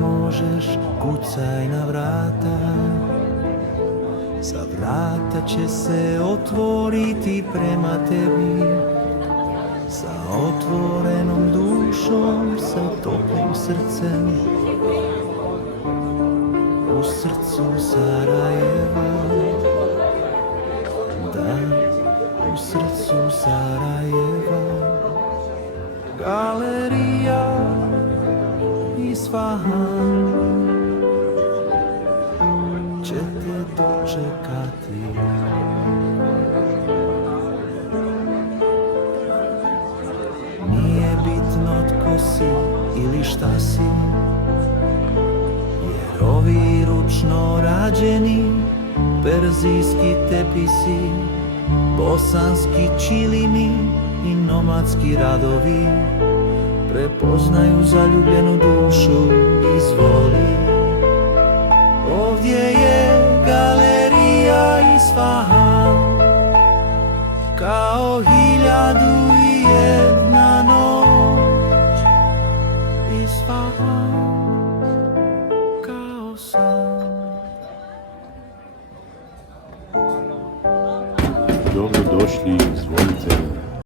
možeš, kucaj na vrata. Sa vrata će se otvoriti prema tebi, sa otvorenom dušom, sa toplim srcem, u srcu Sarajeva. Da, u srcu Sarajeva. Galerija Isfahan će te dočekati. Nije bitno tko si ili šta si, jer ovi ručno rađeni perzijski tepisi, bosanski čilimi i nomadski radovi prepoznaju zaljubljenu dušu. Izvoli, ovdje je galerija Isfahan, kao 1001 noć. Isfahan kao san. Dobro došli, izvolite.